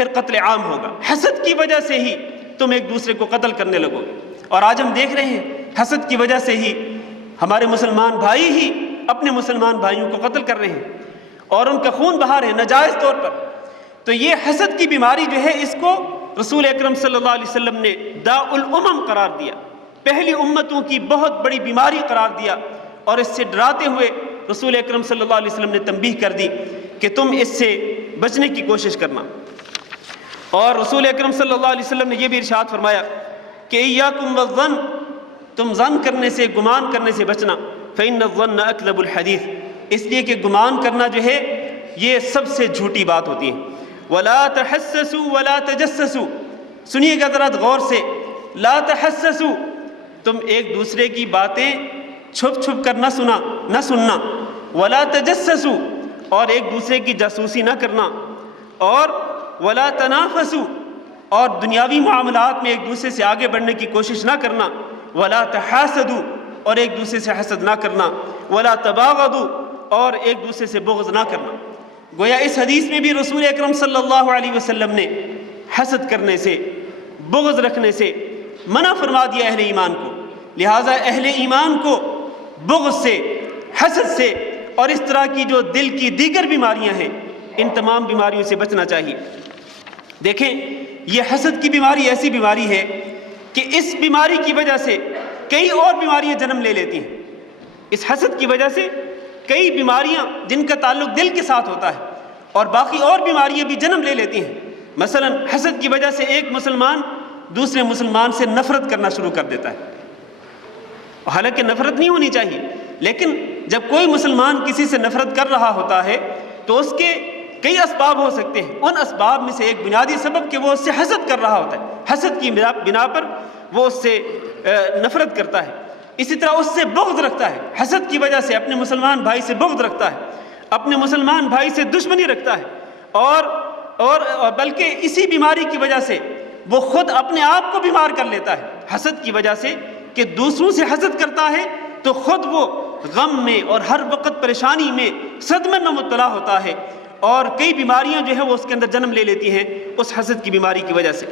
پھر قتل عام ہوگا۔ حسد کی وجہ سے ہی تم ایک دوسرے کو قتل کرنے لگو گے۔ اور آج ہم دیکھ رہے ہیں حسد کی وجہ سے ہی ہمارے مسلمان بھائی ہی اپنے مسلمان بھائیوں کو قتل کر رہے ہیں اور ان کا خون بہا رہے ہیں ناجائز طور پر۔ تو یہ حسد کی بیماری جو ہے، اس کو رسول اکرم صلی اللہ علیہ وسلم نے داء الامم قرار دیا، پہلی امتوں کی بہت بڑی بیماری قرار دیا، اور اس سے ڈراتے ہوئے رسول اکرم صلی اللہ علیہ وسلم نے تنبیہ کر دی کہ تم اس سے بچنے کی کوشش کرنا۔ اور رسول اکرم صلی اللہ علیہ وسلم نے یہ بھی ارشاد فرمایا کہ ایاکم والظن، تم ظن کرنے سے، گمان کرنے سے بچنا، فإن الظن اکذب الحدیث، اس لیے کہ گمان کرنا جو ہے یہ سب سے جھوٹی بات ہوتی ہے۔ ولا تحسسوا ولا تجسسوا، سنیے گا ذرا غور سے، لا تحسسوا، تم ایک دوسرے کی باتیں چھپ چھپ کر نہ سننا، ولا تجسسوا، اور ایک دوسرے کی جاسوسی نہ کرنا، اور ولا تنافسوا، اور دنیاوی معاملات میں ایک دوسرے سے آگے بڑھنے کی کوشش نہ کرنا، ولا تحاسدوا، اور ایک دوسرے سے حسد نہ کرنا، ولا تباغضوا، اور ایک دوسرے سے بغض نہ کرنا۔ گویا اس حدیث میں بھی رسول اکرم صلی اللہ علیہ وسلم نے حسد کرنے سے، بغض رکھنے سے منع فرما دیا اہل ایمان کو۔ لہٰذا اہل ایمان کو بغض سے، حسد سے، اور اس طرح کی جو دل کی دیگر بیماریاں ہیں، ان تمام بیماریوں سے بچنا چاہیے۔ دیکھیں، یہ حسد کی بیماری ایسی بیماری ہے کہ اس بیماری کی وجہ سے کئی اور بیماریاں جنم لے لیتی ہیں۔ اس حسد کی وجہ سے کئی بیماریاں جن کا تعلق دل کے ساتھ ہوتا ہے اور باقی اور بیماریاں بھی جنم لے لیتی ہیں۔ مثلا حسد کی وجہ سے ایک مسلمان دوسرے مسلمان سے نفرت کرنا شروع کر دیتا ہے، حالانکہ نفرت نہیں ہونی چاہیے، لیکن جب کوئی مسلمان کسی سے نفرت کر رہا ہوتا ہے تو اس کے کئی اسباب ہو سکتے ہیں۔ ان اسباب میں سے ایک بنیادی سبب کہ وہ اس سے حسد کر رہا ہوتا ہے، حسد کی بنا پر وہ اس سے نفرت کرتا ہے۔ اسی طرح اس سے بغض رکھتا ہے، حسد کی وجہ سے اپنے مسلمان بھائی سے بغض رکھتا ہے، اپنے مسلمان بھائی سے دشمنی رکھتا ہے، اور بلکہ اسی بیماری کی وجہ سے وہ خود اپنے آپ کو بیمار کر لیتا ہے، حسد کی وجہ سے کہ دوسروں سے حسد کرتا ہے تو خود وہ غم میں اور ہر وقت پریشانی میں، صدمے میں مبتلا ہوتا ہے، اور کئی بیماریاں جو ہے وہ اس کے اندر جنم لے لیتی ہیں اس حسد کی بیماری کی وجہ سے۔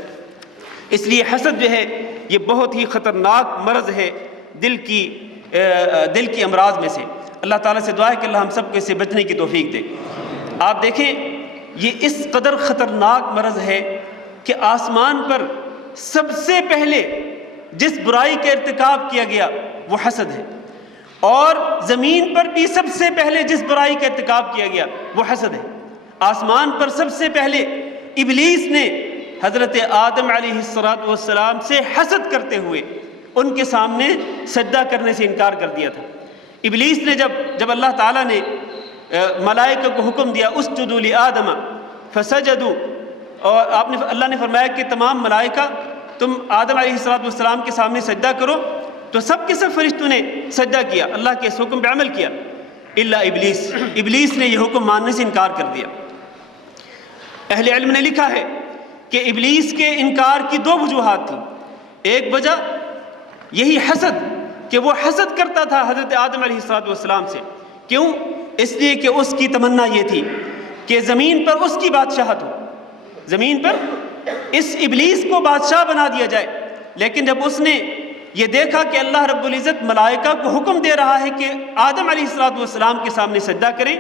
اس لیے حسد جو ہے یہ بہت ہی خطرناک مرض ہے دل کی امراض میں سے۔ اللہ تعالیٰ سے دعا ہے کہ اللہ ہم سب کو اس سے بچنے کی توفیق دے۔ آپ دیکھیں، یہ اس قدر خطرناک مرض ہے کہ آسمان پر سب سے پہلے جس برائی کا ارتکاب کیا گیا وہ حسد ہے، اور زمین پر بھی سب سے پہلے جس برائی کا ارتکاب کیا گیا وہ حسد ہے۔ آسمان پر سب سے پہلے ابلیس نے حضرت آدم علیہ السلام سے حسد کرتے ہوئے ان کے سامنے سجدہ کرنے سے انکار کر دیا تھا۔ ابلیس نے جب اللہ تعالیٰ نے ملائکہ کو حکم دیا اسجدوا لآدم فسجدوا، اور اللہ نے فرمایا کہ تمام ملائکہ تم آدم علیہ السلام کے سامنے سجدہ کرو، تو سب کے سب فرشتوں نے سجدہ کیا، اللہ کے اس حکم پہ عمل کیا، الا ابلیس نے یہ حکم ماننے سے انکار کر دیا۔ اہل علم نے لکھا ہے کہ ابلیس کے انکار کی دو وجوہات تھیں۔ ایک وجہ یہی حسد، کہ وہ حسد کرتا تھا حضرت آدم علیہ السلام سے۔ کیوں؟ اس لیے کہ اس کی تمنا یہ تھی کہ زمین پر اس کی بادشاہت ہو، زمین پر اس ابلیس کو بادشاہ بنا دیا جائے۔ لیکن جب اس نے یہ دیکھا کہ اللہ رب العزت ملائکہ کو حکم دے رہا ہے کہ آدم علیہ السلام کے سامنے سجدہ کریں،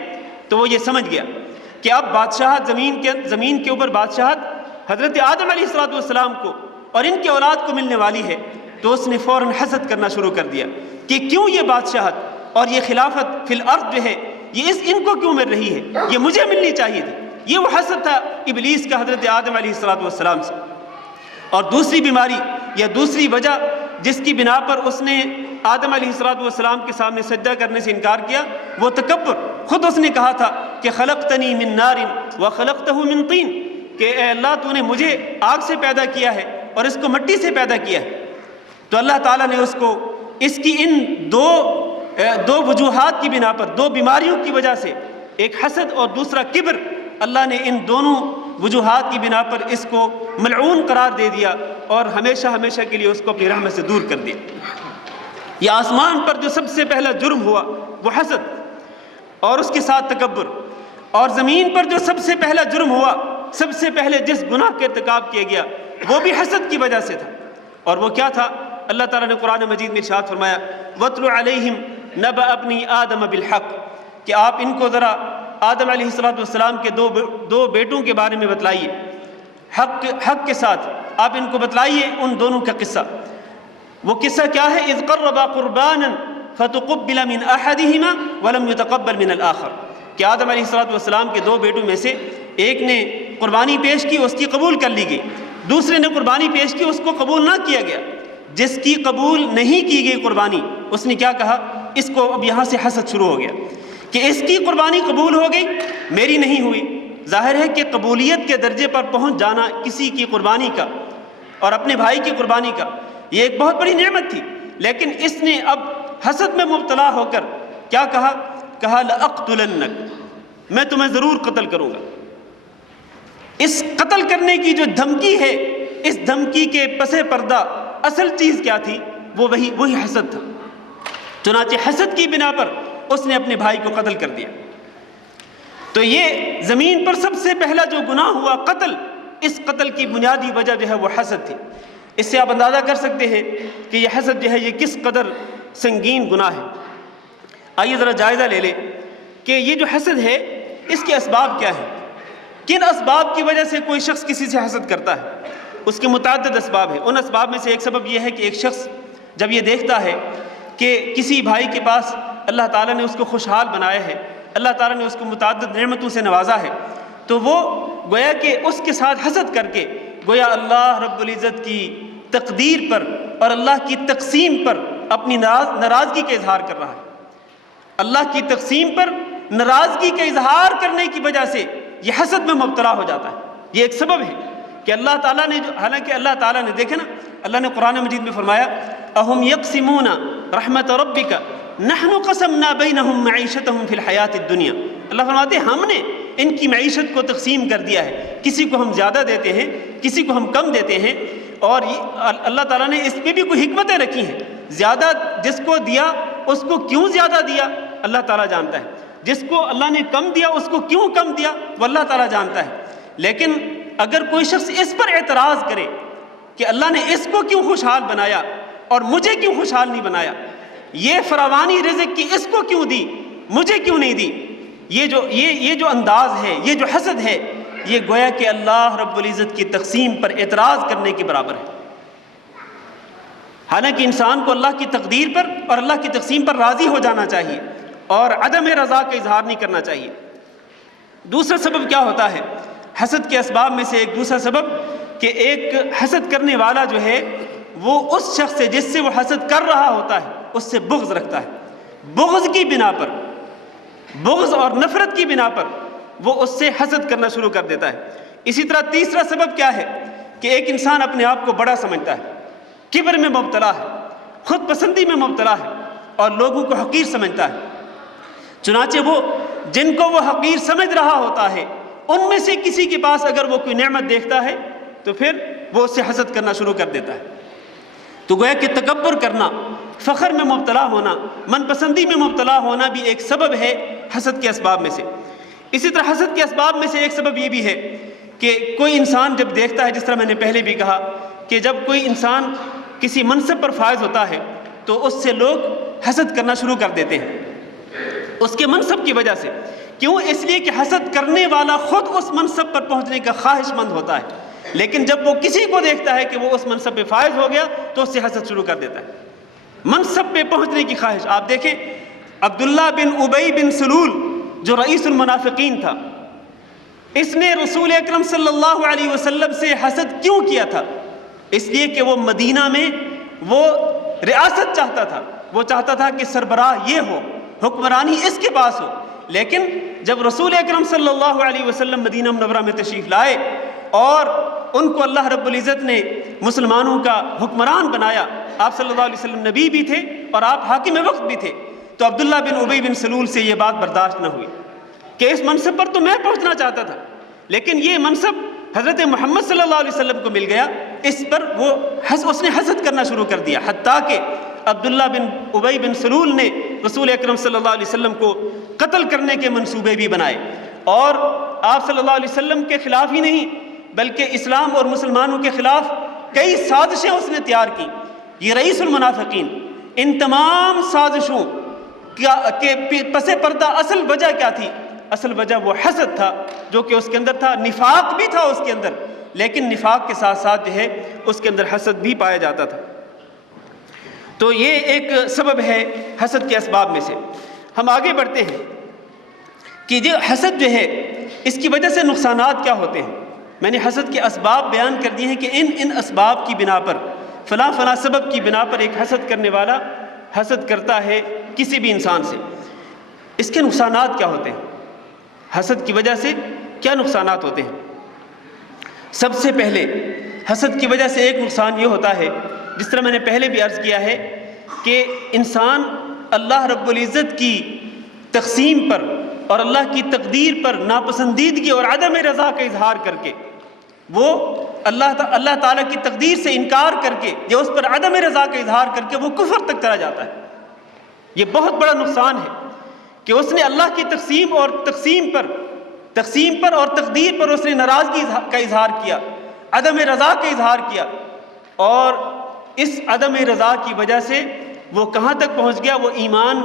تو وہ یہ سمجھ گیا کہ اب بادشاہت زمین کے اوپر بادشاہت حضرت آدم علیہ السلام کو اور ان کی اولاد کو ملنے والی ہے، تو اس نے فوراً حسد کرنا شروع کر دیا کہ کیوں یہ بادشاہت اور یہ خلافت فی الارض جو ہے یہ ان کو کیوں مل رہی ہے، یہ مجھے ملنی چاہیے تھی۔ یہ وہ حسد تھا ابلیس کا حضرت آدم علیہ السلام سے۔ اور دوسری بیماری یا دوسری وجہ جس کی بنا پر اس نے آدم علیہ السلام کے سامنے سجدہ کرنے سے انکار کیا، وہ تکبر۔ خود اس نے کہا تھا کہ خلقتنی من نار وخلقتہ من طین، کہ اے اللہ تو نے مجھے آگ سے پیدا کیا ہے اور اس کو مٹی سے پیدا کیا ہے۔ تو اللہ تعالیٰ نے اس کو اس کی ان دو وجوہات کی بنا پر، دو بیماریوں کی وجہ سے، ایک حسد اور دوسرا کبر، اللہ نے ان دونوں وجوہات کی بنا پر اس کو ملعون قرار دے دیا اور ہمیشہ ہمیشہ کے لیے اس کو اپنی رحمت سے دور کر دیا۔ یہ آسمان پر جو سب سے پہلا جرم ہوا وہ حسد اور اس کے ساتھ تکبر، اور زمین پر جو سب سے پہلا جرم ہوا سب سے پہلے جس گناہ کا ارتکاب کیا گیا وہ بھی حسد کی وجہ سے تھا، اور وہ کیا تھا؟ اللہ تعالیٰ نے قرآن مجید میں ارشاد فرمایا وَاتْلُ عَلَيْهِمْ نَبَأَ ابْنِ آدَمَ بِالْحَقِّ کہ آپ ان کو ذرا آدم علیہ السلام کے دو بیٹوں کے بارے میں بتلائیے، حق کے ساتھ آپ ان کو بتلائیے ان دونوں کا قصہ۔ وہ قصہ کیا ہے؟ اذ قربا قربانا فتقبل من احدہما ولم يتقبل من الآخر، کہ آدم علیہ السلام کے دو بیٹوں میں سے ایک نے قربانی پیش کی، اس کی قبول کر لی گئی، دوسرے نے قربانی پیش کی، اس کو قبول نہ کیا گیا۔ جس کی قبول نہیں کی گئی قربانی، اس نے کیا کہا؟ اس کو اب یہاں سے حسد شروع ہو گیا کہ اس کی قربانی قبول ہو گئی، میری نہیں ہوئی۔ ظاہر ہے کہ قبولیت کے درجے پر پہنچ جانا کسی کی قربانی کا اور اپنے بھائی کی قربانی کا یہ ایک بہت بڑی نعمت تھی، لیکن اس نے اب حسد میں مبتلا ہو کر کیا کہا؟ کہا لَأَقْتُلَنَّكَ، میں تمہیں ضرور قتل کروں گا۔ اس قتل کرنے کی جو دھمکی ہے، اس دھمکی کے پس پردہ اصل چیز کیا تھی؟ وہ وہی حسد تھا۔ چنانچہ حسد کی بنا پر اس نے اپنے بھائی کو قتل کر دیا۔ تو یہ زمین پر سب سے پہلا جو گناہ ہوا قتل، اس قتل کی بنیادی وجہ جو ہے وہ حسد تھی۔ اس سے آپ اندازہ کر سکتے ہیں کہ یہ حسد جو ہے یہ کس قدر سنگین گناہ ہے۔ آئیے ذرا جائزہ لے لیں کہ یہ جو حسد ہے اس کے اسباب کیا ہیں، کن اسباب کی وجہ سے کوئی شخص کسی سے حسد کرتا ہے۔ اس کے متعدد اسباب ہیں۔ ان اسباب میں سے ایک سبب یہ ہے کہ ایک شخص جب یہ دیکھتا ہے کہ کسی بھائی کے پاس اللہ تعالیٰ نے اس کو خوشحال بنایا ہے، اللہ تعالیٰ نے اس کو متعدد نعمتوں سے نوازا ہے، تو وہ گویا کہ اس کے ساتھ حسد کر کے گویا اللہ رب العزت کی تقدیر پر اور اللہ کی تقسیم پر اپنی ناراضگی کا اظہار کر رہا ہے۔ اللہ کی تقسیم پر ناراضگی کا اظہار کرنے کی وجہ سے یہ حسد میں مبتلا ہو جاتا ہے۔ یہ ایک سبب ہے کہ اللہ تعالیٰ نے حالانکہ اللہ تعالیٰ نے دیکھے نا، اللہ نے قرآن مجید میں فرمایا اَهُمْ يَقْسِمُونَ رَحْمَةَ رَبِّكَ نَحْنُ قَسَمْنَا بَيْنَهُمْ مَعِيشَتَهُمْ فِي الْحَيَاةِ الدُّنْيَا۔ اللہ فرماتے ہیں ہم نے ان کی معیشت کو تقسیم کر دیا ہے، کسی کو ہم زیادہ دیتے ہیں، کسی کو ہم کم دیتے ہیں، اور اللہ تعالیٰ نے اس پہ بھی کوئی حکمتیں رکھی ہیں۔ زیادہ جس کو دیا اس کو کیوں زیادہ دیا اللہ تعالیٰ جانتا ہے، جس کو اللہ نے کم دیا اس کو کیوں کم دیا وہ اللہ تعالیٰ جانتا ہے۔ لیکن اگر کوئی شخص اس پر اعتراض کرے کہ اللہ نے اس کو کیوں خوشحال بنایا اور مجھے کیوں خوشحال نہیں بنایا، یہ فراوانی رزق کی اس کو کیوں دی مجھے کیوں نہیں دی، یہ جو انداز ہے، یہ جو حسد ہے، یہ گویا کہ اللہ رب العزت کی تقسیم پر اعتراض کرنے کے برابر ہے۔ حالانکہ انسان کو اللہ کی تقدیر پر اور اللہ کی تقسیم پر راضی ہو جانا چاہیے اور عدم رضا کا اظہار نہیں کرنا چاہیے۔ دوسرا سبب کیا ہوتا ہے حسد کے اسباب میں سے؟ ایک دوسرا سبب کہ ایک حسد کرنے والا جو ہے وہ اس شخص سے جس سے وہ حسد کر رہا ہوتا ہے اس سے بغض رکھتا ہے، بغض کی بنا پر، بغض اور نفرت کی بنا پر وہ اس سے حسد کرنا شروع کر دیتا ہے۔ اسی طرح تیسرا سبب کیا ہے کہ ایک انسان اپنے آپ کو بڑا سمجھتا ہے، کبر میں مبتلا ہے، خود پسندی میں مبتلا ہے اور لوگوں کو حقیر سمجھتا ہے۔ چنانچہ وہ جن کو وہ حقیر سمجھ رہا ہوتا ہے ان میں سے کسی کے پاس اگر وہ کوئی نعمت دیکھتا ہے تو پھر وہ اس سے حسد کرنا شروع کر دیتا ہے۔ تو گویا کہ تکبر کرنا، فخر میں مبتلا ہونا، من پسندی میں مبتلا ہونا بھی ایک سبب ہے حسد کے اسباب میں سے۔ اسی طرح حسد کے اسباب میں سے ایک سبب یہ بھی ہے کہ کوئی انسان جب دیکھتا ہے، جس طرح میں نے پہلے بھی کہا کہ جب کوئی انسان کسی منصب پر فائز ہوتا ہے تو اس سے لوگ حسد کرنا شروع کر دیتے ہیں اس کے منصب کی وجہ سے۔ کیوں؟ اس لیے کہ حسد کرنے والا خود اس منصب پر پہنچنے کا خواہش مند ہوتا ہے، لیکن جب وہ کسی کو دیکھتا ہے کہ وہ اس منصب پہ فائز ہو گیا تو اس سے حسد شروع کر دیتا ہے۔ منصب پہ پہنچنے کی خواہش۔ آپ دیکھیں عبداللہ بن ابی بن سلول جو رئیس المنافقین تھا، اس نے رسول اکرم صلی اللہ علیہ وسلم سے حسد کیوں کیا تھا؟ اس لیے کہ وہ مدینہ میں وہ ریاست چاہتا تھا، وہ چاہتا تھا کہ سربراہ یہ ہو، حکمرانی اس کے پاس ہو۔ لیکن جب رسول اکرم صلی اللہ علیہ وسلم مدینہ منورہ میں تشریف لائے اور ان کو اللہ رب العزت نے مسلمانوں کا حکمران بنایا، آپ صلی اللہ علیہ وسلم نبی بھی تھے اور آپ حاکم وقت بھی تھے، تو عبداللہ بن ابی بن سلول سے یہ بات برداشت نہ ہوئی کہ اس منصب پر تو میں پہنچنا چاہتا تھا لیکن یہ منصب حضرت محمد صلی اللہ علیہ وسلم کو مل گیا، اس پر اس نے حسد کرنا شروع کر دیا، حتیٰ کہ عبداللہ بن ابی بن سلول نے رسول اکرم صلی اللہ علیہ وسلم کو قتل کرنے کے منصوبے بھی بنائے اور آپ صلی اللہ علیہ وسلم کے خلاف ہی نہیں بلکہ اسلام اور مسلمانوں کے خلاف کئی سازشیں اس نے تیار کی۔ یہ رئیس المنافقین، ان تمام سازشوں کے پس پردہ اصل وجہ کیا تھی؟ اصل وجہ وہ حسد تھا جو کہ اس کے اندر تھا، نفاق بھی تھا اس کے اندر، لیکن نفاق کے ساتھ ساتھ جو ہے اس کے اندر حسد بھی پایا جاتا تھا۔ تو یہ ایک سبب ہے حسد کے اسباب میں سے۔ ہم آگے بڑھتے ہیں کہ جو حسد جو ہے اس کی وجہ سے نقصانات کیا ہوتے ہیں۔ میں نے حسد کے اسباب بیان کر دیے ہیں کہ ان اسباب کی بنا پر، فلاں فلاں سبب کی بنا پر ایک حسد کرنے والا حسد کرتا ہے کسی بھی انسان سے۔ اس کے نقصانات کیا ہوتے ہیں؟ حسد کی وجہ سے کیا نقصانات ہوتے ہیں؟ سب سے پہلے حسد کی وجہ سے ایک نقصان یہ ہوتا ہے، جس طرح میں نے پہلے بھی عرض کیا ہے، کہ انسان اللہ رب العزت کی تقسیم پر اور اللہ کی تقدیر پر ناپسندیدگی اور عدم رضا کا اظہار کر کے، وہ اللہ تعالیٰ کی تقدیر سے انکار کر کے یا اس پر عدم رضا کا اظہار کر کے وہ کفر تک چلا جاتا ہے۔ یہ بہت بڑا نقصان ہے کہ اس نے اللہ کی تقسیم پر اور تقدیر پر اس نے ناراضگی کا اظہار کیا، عدم رضا کا اظہار کیا، اور اس عدم رضا کی وجہ سے وہ کہاں تک پہنچ گیا؟ وہ ایمان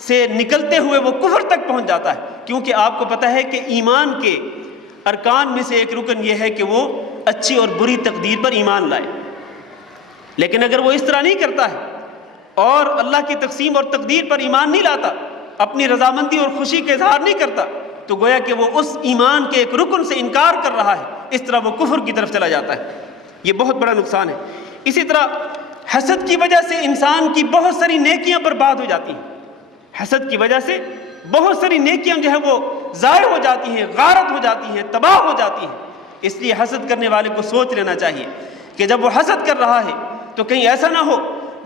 سے نکلتے ہوئے وہ کفر تک پہنچ جاتا ہے، کیونکہ آپ کو پتہ ہے کہ ایمان کے ارکان میں سے ایک رکن یہ ہے کہ وہ اچھی اور بری تقدیر پر ایمان لائے۔ لیکن اگر وہ اس طرح نہیں کرتا ہے اور اللہ کی تقسیم اور تقدیر پر ایمان نہیں لاتا، اپنی رضامندی اور خوشی کا اظہار نہیں کرتا، تو گویا کہ وہ اس ایمان کے ایک رکن سے انکار کر رہا ہے، اس طرح وہ کفر کی طرف چلا جاتا ہے۔ یہ بہت بڑا نقصان ہے۔ اسی طرح حسد کی وجہ سے انسان کی بہت ساری نیکیاں برباد ہو جاتی ہیں۔ حسد کی وجہ سے بہت ساری نیکیاں جو ہے وہ ضائع ہو جاتی ہیں، غارت ہو جاتی ہیں، تباہ ہو جاتی ہیں۔ اس لیے حسد کرنے والے کو سوچ لینا چاہیے کہ جب وہ حسد کر رہا ہے تو کہیں ایسا نہ ہو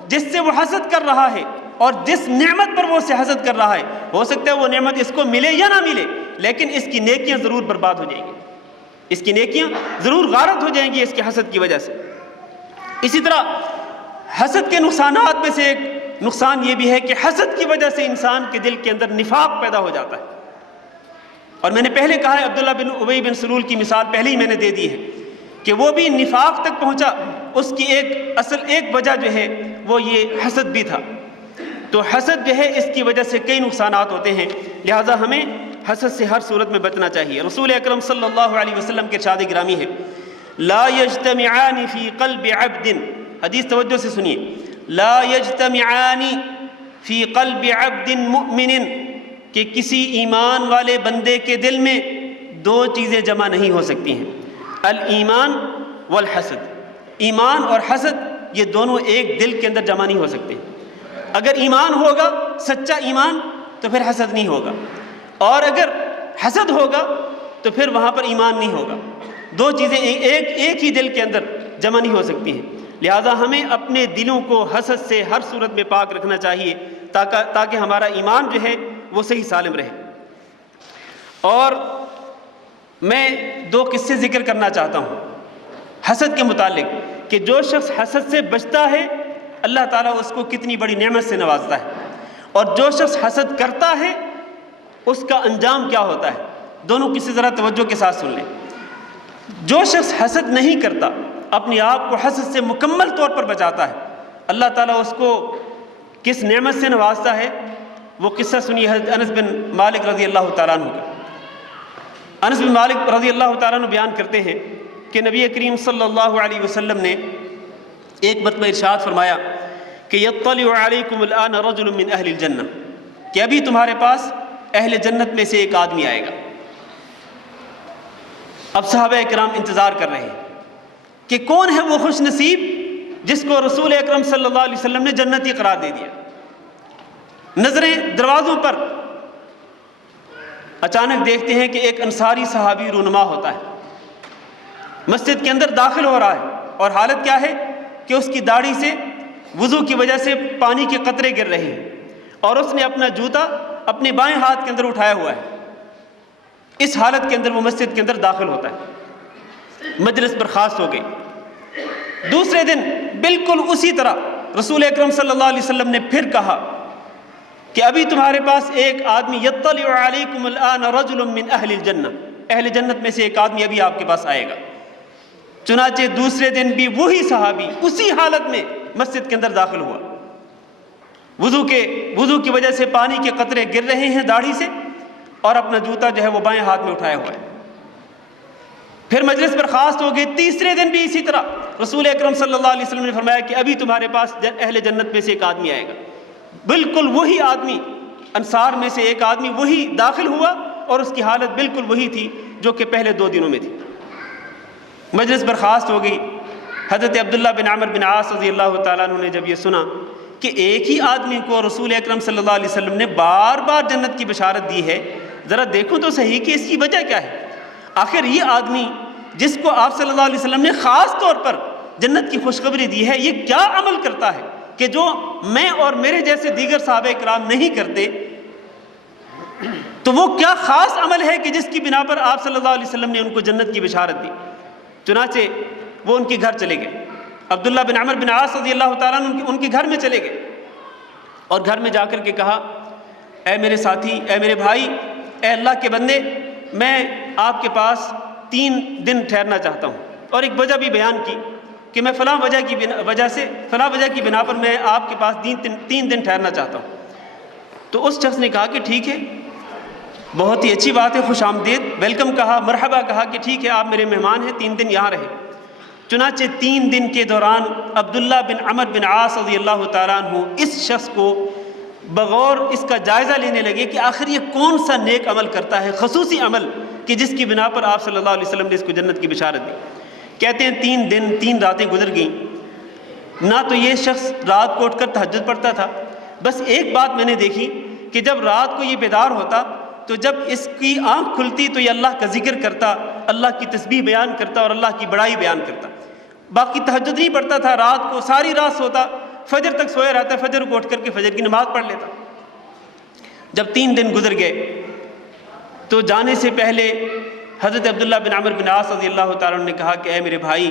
جس سے وہ حسد کر رہا ہے اور جس نعمت پر وہ اسے حسد کر رہا ہے، ہو سکتا ہے وہ نعمت اس کو ملے یا نہ ملے، لیکن اس کی نیکیاں ضرور برباد ہو جائیں گی، اس کی نیکیاں ضرور غارت ہو جائیں گی اس کے حسد کی وجہ سے۔ اسی طرح حسد کے نقصانات میں سے ایک نقصان یہ بھی ہے کہ حسد کی وجہ سے انسان کے دل کے اندر نفاق پیدا ہو جاتا ہے۔ اور میں نے پہلے کہا ہے، عبداللہ بن ابی بن سلول کی مثال پہلے ہی میں نے دے دی ہے کہ وہ بھی نفاق تک پہنچا، اس کی ایک وجہ جو ہے وہ یہ حسد بھی تھا۔ تو حسد جو ہے اس کی وجہ سے کئی نقصانات ہوتے ہیں، لہٰذا ہمیں حسد سے ہر صورت میں بچنا چاہیے۔ رسول اکرم صلی اللہ علیہ وسلم کے ارشاد گرامی ہے، لا یجتمعان فی قلب عبد، حدیث توجہ سے سنیے، لا یجتمعان فی قلب عبد مؤمن، کہ کسی ایمان والے بندے کے دل میں دو چیزیں جمع نہیں ہو سکتی ہیں، الایمان والحسد، ایمان اور حسد یہ دونوں ایک دل کے اندر جمع نہیں ہو سکتے۔ اگر ایمان ہوگا سچا ایمان تو پھر حسد نہیں ہوگا، اور اگر حسد ہوگا تو پھر وہاں پر ایمان نہیں ہوگا۔ دو چیزیں ایک ہی دل کے اندر جمع نہیں ہو سکتی ہیں، لہٰذا ہمیں اپنے دلوں کو حسد سے ہر صورت میں پاک رکھنا چاہیے تاکہ ہمارا ایمان جو ہے وہ صحیح سالم رہے۔ اور میں دو قصے ذکر کرنا چاہتا ہوں حسد کے متعلق، کہ جو شخص حسد سے بچتا ہے اللہ تعالیٰ اس کو کتنی بڑی نعمت سے نوازتا ہے، اور جو شخص حسد کرتا ہے اس کا انجام کیا ہوتا ہے۔ دونوں قصے ذرا توجہ کے ساتھ سن لیں۔ جو شخص حسد نہیں کرتا، اپنے آپ کو حسد سے مکمل طور پر بچاتا ہے، اللہ تعالیٰ اس کو کس نعمت سے نوازتا ہے۔ وہ قصہ سنیے حضرت انس بن مالک رضی اللہ تعالیٰ عنہ کا۔ انس بن مالک رضی اللہ تعالیٰ عنہ بیان کرتے ہیں کہ نبی کریم صلی اللہ علیہ وسلم نے ایک مرتبہ ارشاد فرمایا کہ یطلع علیکم الآن رجل من اہل الجنہ، کہ ابھی تمہارے پاس اہل جنت میں سے ایک آدمی آئے گا۔ اب صحابہ کرام انتظار کر رہے ہیں کہ کون ہے وہ خوش نصیب جس کو رسول اکرم صلی اللہ علیہ وسلم نے جنتی قرار دے دیا۔ نظریں دروازوں پر، اچانک دیکھتے ہیں کہ ایک انصاری صحابی رونما ہوتا ہے، مسجد کے اندر داخل ہو رہا ہے، اور حالت کیا ہے کہ اس کی داڑھی سے وضو کی وجہ سے پانی کے قطرے گر رہے ہیں، اور اس نے اپنا جوتا اپنے بائیں ہاتھ کے اندر اٹھایا ہوا ہے۔ اس حالت کے اندر وہ مسجد کے اندر داخل ہوتا ہے، مجلس برخاست ہو گئی۔ دوسرے دن بالکل اسی طرح رسول اکرم صلی اللہ علیہ وسلم نے پھر کہا کہ ابھی تمہارے پاس ایک آدمی، یطلع علیکم الآن رجل من اہل الجنہ، اہل جنت میں سے ایک آدمی ابھی آپ کے پاس آئے گا۔ چنانچہ دوسرے دن بھی وہی صحابی اسی حالت میں مسجد کے اندر داخل ہوا، وضو کی وجہ سے پانی کے قطرے گر رہے ہیں داڑھی سے، اور اپنا جوتا جو ہے وہ بائیں ہاتھ میں اٹھایا ہوا ہے۔ پھر مجلس برخاست ہو گئی۔ تیسرے دن بھی اسی طرح رسول اکرم صلی اللہ علیہ وسلم نے فرمایا کہ ابھی تمہارے پاس اہل جنت میں سے ایک آدمی آئے گا۔ بالکل وہی آدمی، انصار میں سے ایک آدمی وہی داخل ہوا، اور اس کی حالت بالکل وہی تھی جو کہ پہلے 2 دنوں میں تھی۔ مجلس برخاست ہو گئی۔ حضرت عبداللہ بن عمر بن عاص رضی اللہ تعالیٰ عنہ نے جب یہ سنا کہ ایک ہی آدمی کو رسول اکرم صلی اللہ علیہ وسلم نے بار بار جنت کی بشارت دی ہے، ذرا دیکھو تو صحیح کہ اس کی وجہ کیا ہے۔ آخر یہ آدمی جس کو آپ صلی اللہ علیہ وسلم نے خاص طور پر جنت کی خوشخبری دی ہے، یہ کیا عمل کرتا ہے کہ جو میں اور میرے جیسے دیگر صحابہ کرام نہیں کرتے؟ تو وہ کیا خاص عمل ہے کہ جس کی بنا پر آپ صلی اللہ علیہ وسلم نے ان کو جنت کی بشارت دی؟ چنانچہ وہ ان کے گھر چلے گئے۔ عبداللہ بن عمر بن عاص رضی اللہ تعالیٰ عنہ ان کے گھر میں چلے گئے، اور گھر میں جا کر کے کہا، اے میرے ساتھی، اے میرے بھائی، اے اللہ کے بندے، میں آپ کے پاس 3 دن ٹھہرنا چاہتا ہوں، اور ایک وجہ بھی بیان کی کہ میں فلاں وجہ کی بنا پر میں آپ کے پاس 3 دن ٹھہرنا چاہتا ہوں۔ تو اس شخص نے کہا کہ ٹھیک ہے، بہت ہی اچھی بات ہے، خوش آمدید، ویلکم کہا، مرحبا کہا کہ ٹھیک ہے آپ میرے مہمان ہیں، 3 دن یہاں رہے۔ چنانچہ 3 دن کے دوران عبداللہ بن عمر بن عاص رضی اللہ تعالیٰ عنہ اس شخص کو بغور اس کا جائزہ لینے لگے کہ آخر یہ کون سا نیک عمل کرتا ہے، خصوصی عمل، کہ جس کی بنا پر آپ صلی اللہ علیہ وسلم نے اس کو جنت کی بشارت دی۔ کہتے ہیں 3 دن 3 راتیں گزر گئیں، نہ تو یہ شخص رات کو اٹھ کر تہجد پڑھتا تھا، بس ایک بات میں نے دیکھی کہ جب رات کو یہ بیدار ہوتا تو جب اس کی آنکھ کھلتی تو یہ اللہ کا ذکر کرتا، اللہ کی تسبیح بیان کرتا اور اللہ کی بڑائی بیان کرتا۔ باقی تہجد نہیں پڑھتا تھا، رات کو ساری رات سوتا، فجر تک سویا رہتا، فجر کو اٹھ کر کے فجر کی نماز پڑھ لیتا۔ جب 3 دن گزر گئے تو جانے سے پہلے حضرت عبداللہ بن عمر بن عاص رضی اللہ تعالیٰ عنہ نے کہا کہ اے میرے بھائی،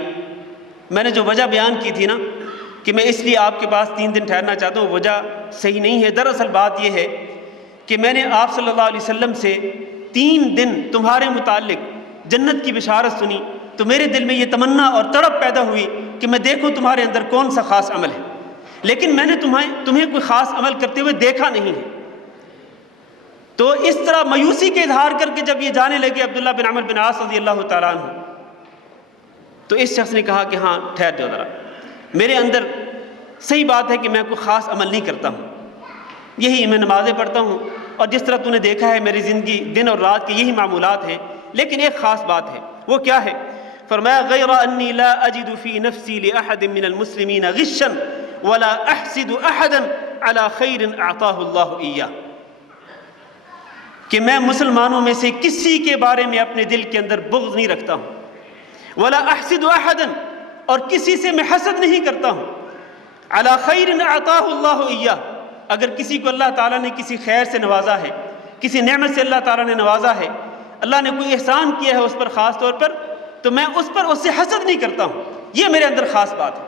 میں نے جو وجہ بیان کی تھی نا کہ میں اس لیے آپ کے پاس 3 دن ٹھہرنا چاہتا ہوں، وجہ صحیح نہیں ہے۔ دراصل بات یہ ہے کہ میں نے آپ صلی اللہ علیہ وسلم سے 3 دن تمہارے متعلق جنت کی بشارت سنی تو میرے دل میں یہ تمنا اور تڑپ پیدا ہوئی کہ میں دیکھوں تمہارے اندر کون سا خاص عمل ہے، لیکن میں نے تمہیں کوئی خاص عمل کرتے ہوئے دیکھا نہیں ہے۔ تو اس طرح مایوسی کے اظہار کر کے جب یہ جانے لگے عبداللہ بن عمر بن عاص رضی اللہ تعالیٰ عنہ، تو اس شخص نے کہا کہ ہاں ٹھہر جاؤ ذرا، میرے اندر صحیح بات ہے کہ میں کوئی خاص عمل نہیں کرتا ہوں، یہی میں نمازیں پڑھتا ہوں، اور جس طرح تو نے دیکھا ہے میری زندگی دن اور رات کے یہی معمولات ہیں، لیکن ایک خاص بات ہے۔ وہ کیا ہے؟ فرمایا غیر انی لا اجد فی نفسی لاحد من المسلمین غشا ولا احسد احدا علی خیر اعطاہ اللہ ایاہ، کہ میں مسلمانوں میں سے کسی کے بارے میں اپنے دل کے اندر بغض نہیں رکھتا ہوں، ولا احسد احدا، اور کسی سے میں حسد نہیں کرتا ہوں، علی خیر اعطاہ اللہ ایاہ، اگر کسی کو اللہ تعالیٰ نے کسی خیر سے نوازا ہے، کسی نعمت سے اللہ تعالیٰ نے نوازا ہے، اللہ نے کوئی احسان کیا ہے اس پر خاص طور پر، تو میں اس سے حسد نہیں کرتا ہوں، یہ میرے اندر خاص بات ہے۔